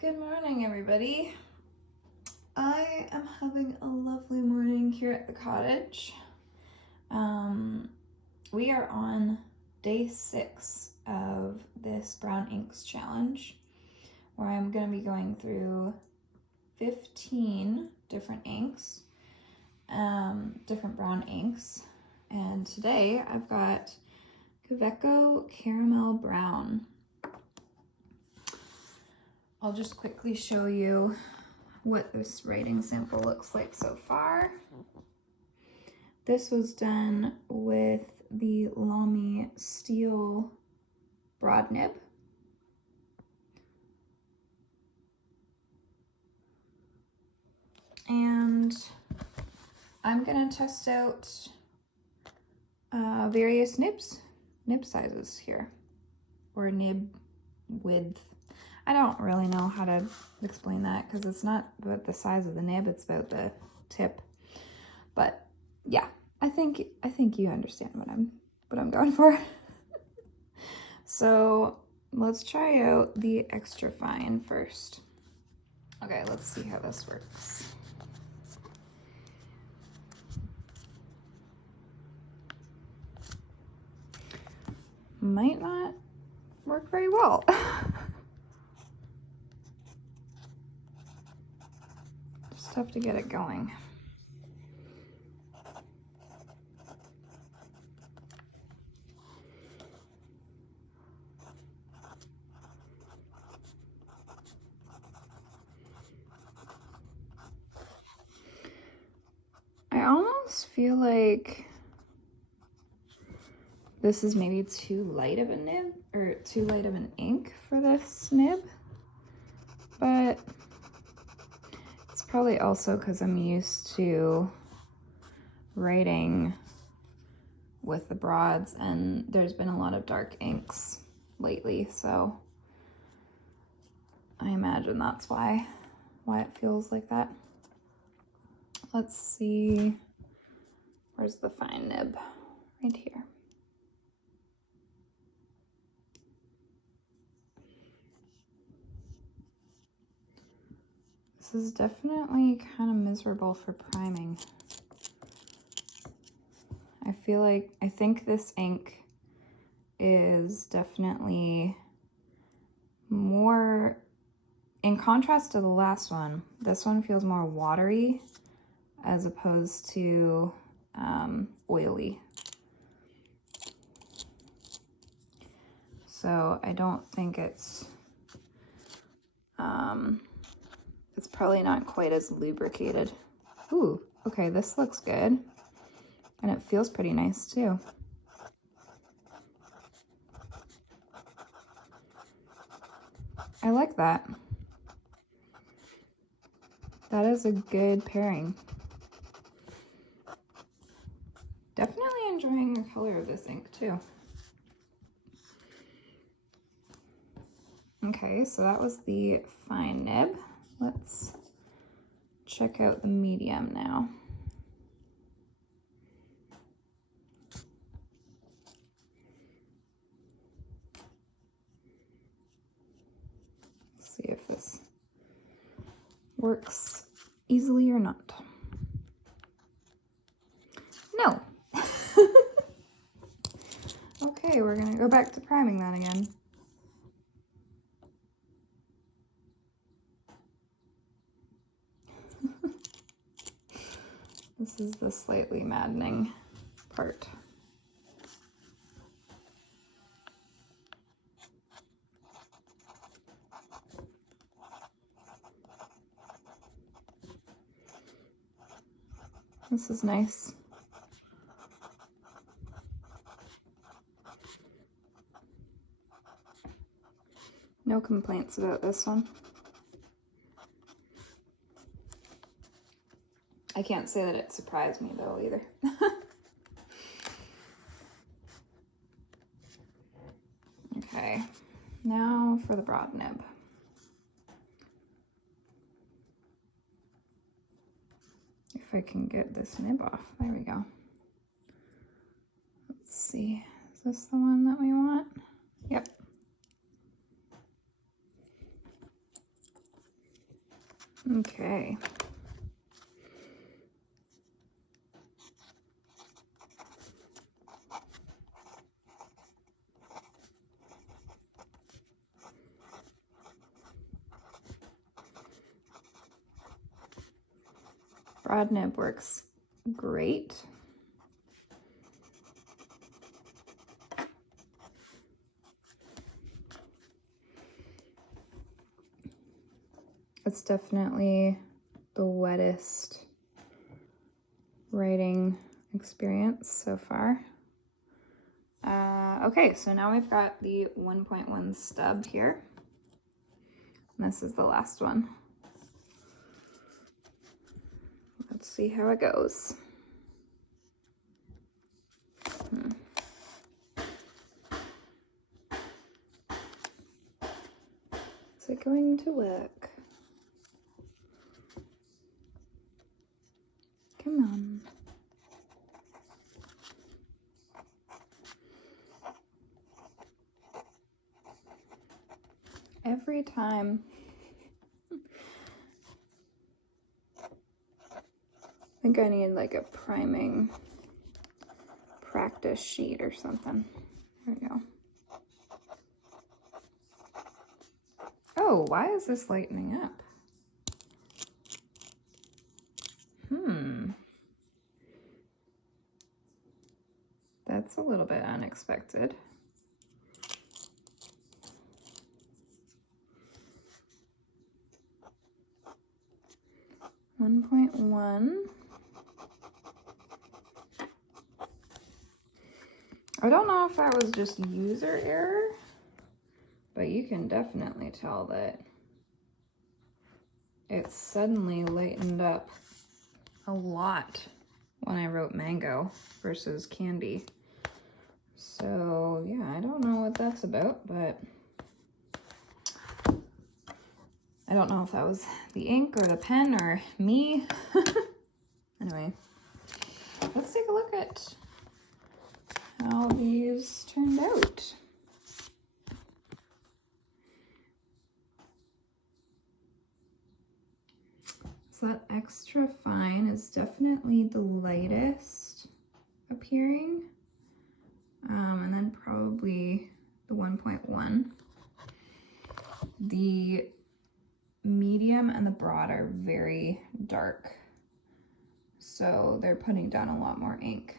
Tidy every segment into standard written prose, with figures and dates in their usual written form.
Good morning, everybody. I am having a lovely morning here at the cottage. We are on day 6 of this brown inks challenge, where I'm going to be going through 15 different inks, different brown inks. And today I've got Kaweco Caramel Brown. I'll just quickly show you what this writing sample looks like so far. This was done with the Lamy steel broad nib. And I'm gonna test out various nib sizes here, or nib width. I don't really know how to explain that because it's not about the size of the nib, it's about the tip. But yeah, I think you understand what I'm going for. So let's try out the extra fine first. Okay, let's see how this works. Might not work very well. Just have to get it going. I almost feel like this is maybe too light of a nib, or too light of an ink for this nib, but it's probably also because I'm used to writing with the broads, and there's been a lot of dark inks lately, so I imagine that's why it feels like that. Let's see, where's the fine nib? Right here. This is definitely kind of miserable for priming. I think this ink is definitely more, in contrast to the last one, this one feels more watery as opposed to oily. So I don't think it's probably not quite as lubricated. Ooh, okay, this looks good. And it feels pretty nice too. I like that. That is a good pairing. Definitely enjoying the color of this ink too. Okay, so that was the fine nib. Let's check out the medium now. See if this works easily or not. No. Okay, we're gonna go back to priming that again. This is the slightly maddening part. This is nice. No complaints about this one. I can't say that it surprised me though either. Okay, now for the broad nib. If I can get this nib off, there we go. Let's see, is this the one that we want? Yep. Okay. Broad nib works great. It's definitely the wettest writing experience so far. Okay, so now we've got the 1.1 stub here. And this is the last one. Let's see how it goes. Is it going to work? Come on. Every time. I think I need like a priming practice sheet or something. There we go. Oh, why is this lightening up? That's a little bit unexpected. .1. I don't know if that was just user error, but you can definitely tell that it suddenly lightened up a lot when I wrote mango versus candy. So yeah, I don't know what that's about, but I don't know if that was the ink or the pen or me. Anyway, let's take a look at how these turned out. So that extra fine is definitely the lightest appearing. And then probably the 1.1. The medium and the broad are very dark, so they're putting down a lot more ink.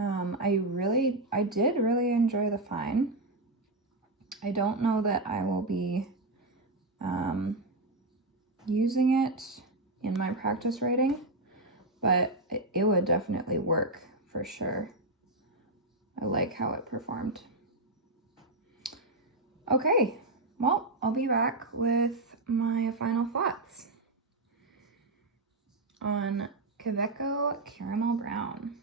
I did really enjoy the fine. I don't know that I will be using it in my practice writing, but it would definitely work for sure. I like how it performed. Okay, well, I'll be back with my final thoughts on Kaweco Caramel Brown.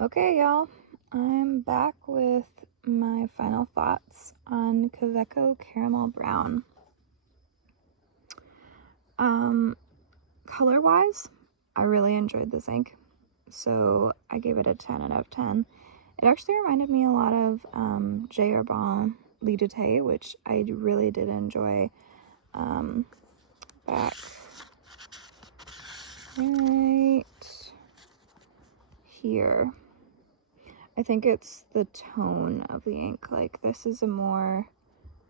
Okay, y'all, I'm back with my final thoughts on Kaweco Caramel Brown. Color-wise, I really enjoyed this ink, so I gave it a 10 out of 10. It actually reminded me a lot of J. Herbin Lee Detail, which I really did enjoy back right here. I think it's the tone of the ink. Like, this is a more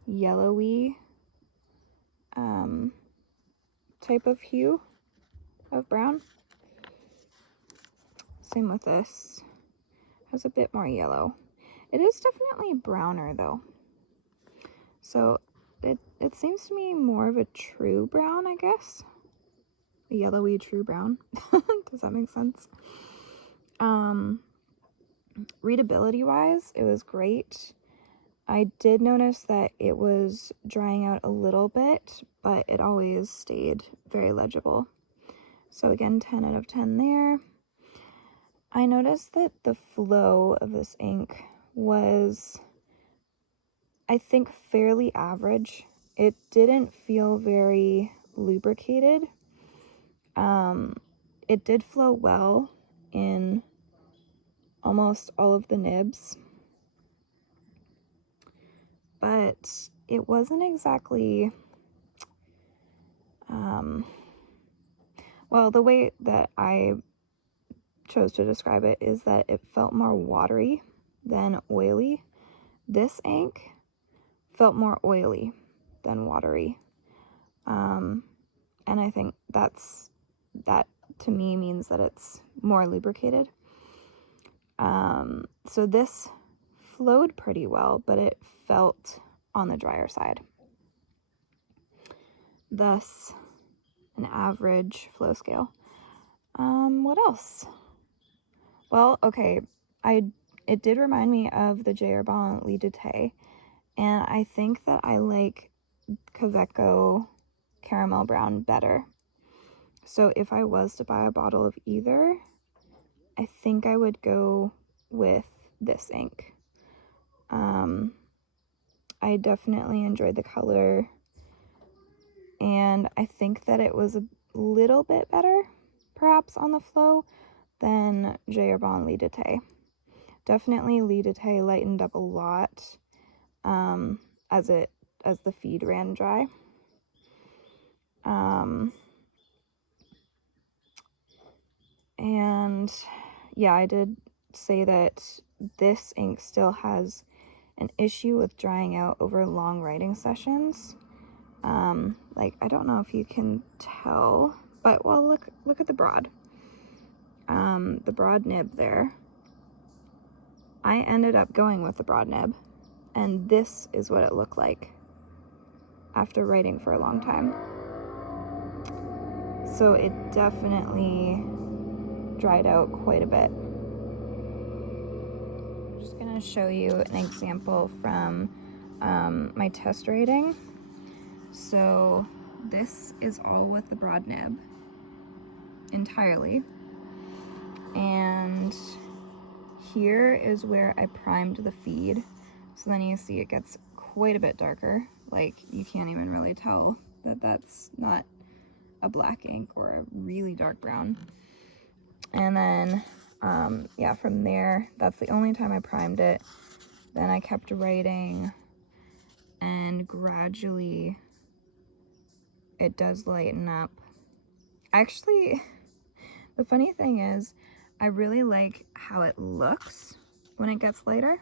yellowy type of hue of brown. Same with this. Has a bit more yellow. It is definitely browner though. So it seems to me more of a true brown, I guess. A yellowy true brown. Does that make sense? Readability wise, it was great. I did notice that it was drying out a little bit, but it always stayed very legible. So again, 10 out of 10 there. I noticed that the flow of this ink was, I think, fairly average. It didn't feel very lubricated. It did flow well in almost all of the nibs, but it wasn't exactly, well, the way that I chose to describe it is that it felt more watery than oily. This ink felt more oily than watery. And I think that to me means that it's more lubricated. So this flowed pretty well, but it felt on the drier side. Thus, an average flow scale. What else? Well, okay, it did remind me of the J. Herbin Lee Detail, and I think that I like Kaweco Caramel Brown better. So if I was to buy a bottle of either, I think I would go with this ink. I definitely enjoyed the color, and I think that it was a little bit better, perhaps, on the flow than J. Herbin Lee Detail. Definitely Lee Detail lightened up a lot as the feed ran dry. And yeah, I did say that this ink still has an issue with drying out over long writing sessions. Like, I don't know if you can tell, but well, look at the broad. The broad nib there. I ended up going with the broad nib, and this is what it looked like after writing for a long time. So it definitely dried out quite a bit. I'm just gonna show you an example from my test writing. So this is all with the broad nib entirely, and here is where I primed the feed. So then you see it gets quite a bit darker. Like, you can't even really tell that that's not a black ink or a really dark brown. And then yeah, from there, that's the only time I primed it. Then I kept writing, and gradually it does lighten up. Actually, the funny thing is, I really like how it looks when it gets lighter.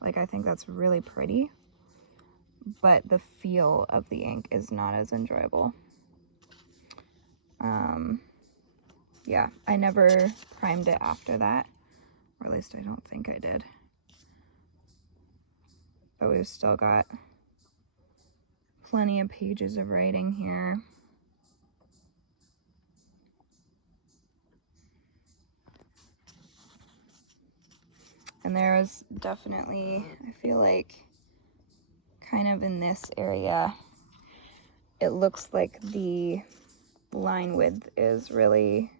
Like, I think that's really pretty, but the feel of the ink is not as enjoyable. Yeah, I never primed it after that, or at least I don't think I did. But we've still got plenty of pages of writing here. And there is definitely, I feel like, kind of in this area, it looks like the line width is really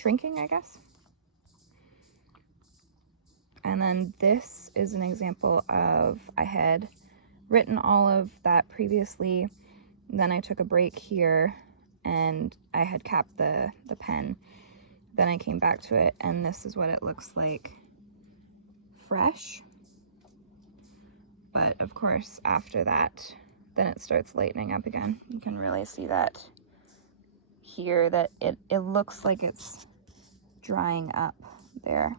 shrinking, I guess. And then this is an example of, I had written all of that previously, then I took a break here and I had capped the pen. Then I came back to it, and this is what it looks like fresh. But of course, after that, then it starts lightening up again. You can really see that here, that it looks like it's drying up there,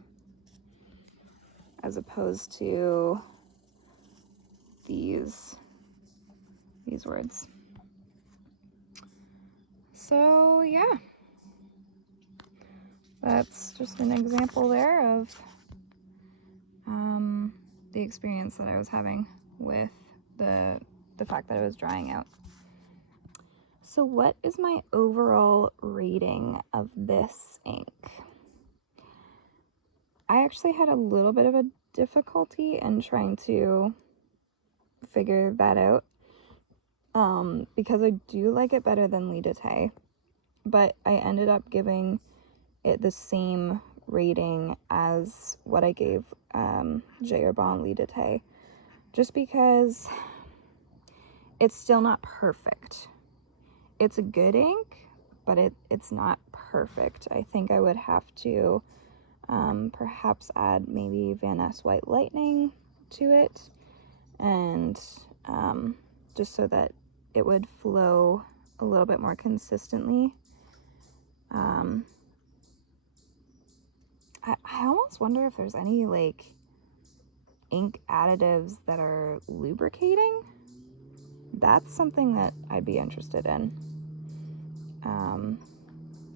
as opposed to these words. So yeah, that's just an example there of the experience that I was having with the fact that it was drying out. So what is my overall rating of this ink? I actually had a little bit of a difficulty in trying to figure that out, because I do like it better than Lit de Tay, but I ended up giving it the same rating as what I gave J. Herbin Lit de Tay, just because it's still not perfect. It's a good ink, but it's not perfect. I think I would have to perhaps add maybe Van Ness White Lightning to it, and just so that it would flow a little bit more consistently. I almost wonder if there's any like ink additives that are lubricating. That's something that I'd be interested in.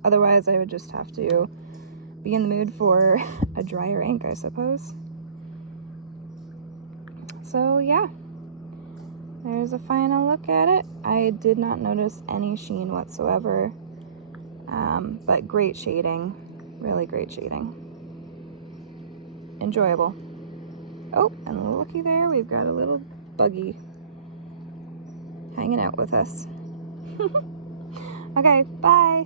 Otherwise I would just have to be in the mood for a drier ink, I suppose. So yeah, there's a final look at it. I did not notice any sheen whatsoever, but great shading, really great shading. Enjoyable. Oh, and looky there, we've got a little buggy hanging out with us. Okay, bye.